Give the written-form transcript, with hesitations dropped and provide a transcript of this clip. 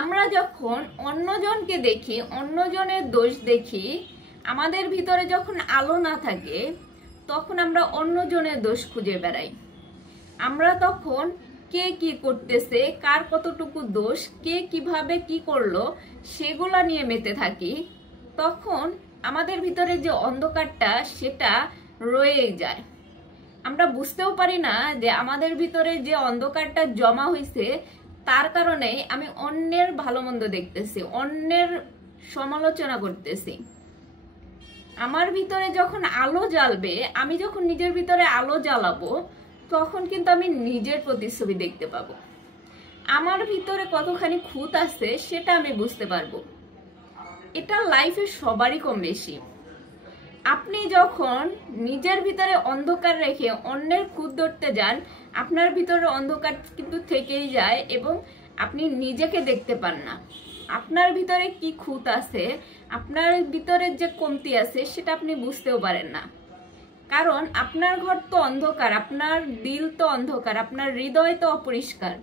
আমরা যখন অন্যজনকে দেখি, অন্যজনের দোষ দেখি, আমাদের ভিতরে যখন আলো না থাকে তখন আমরা অন্যজনের দোষ খুঁজে বেড়াই। আমরা তখন কে কি করতেছে, কার কতটুকু দোষ, কে কিভাবে কি করলো সেগুলা নিয়ে মেতে থাকি। তখন আমাদের ভিতরে যে অন্ধকারটা সেটা রয়ে যায়। আমরা বুঝতেও পারি না যে আমাদের ভিতরে যে অন্ধকারটা জমা হয়েছে তার কারণে আমি অন্যের ভালো মন্দ দেখতেছি, অন্যের সমালোচনা করতেছি। আমার ভিতরে যখন আলো জ্বালবে, আমি যখন নিজের ভিতরে আলো জ্বালাবো তখন কিন্তু আমি নিজের প্রতিচ্ছবি দেখতে পাবো। আমার ভিতরে কতখানি খুঁত আছে সেটা আমি বুঝতে পারবো। এটা লাইফে সবারই কম বেশি। আপনি যখন নিজের ভিতরে অন্ধকার রেখে অন্যের খুঁত ধরতে যান, আপনার ভিতরে অন্ধকার কিন্তু থেকেই যায় এবং আপনি নিজেকে দেখতে পান না। আপনার ভিতরে কি খুঁত আছে, আপনার ভিতরে যে কমতি আছে সেটা আপনি বুঝতেও পারেন না। কারণ আপনার ঘর তো অন্ধকার, আপনার দিল তো অন্ধকার, আপনার হৃদয় তো অপরিষ্কার।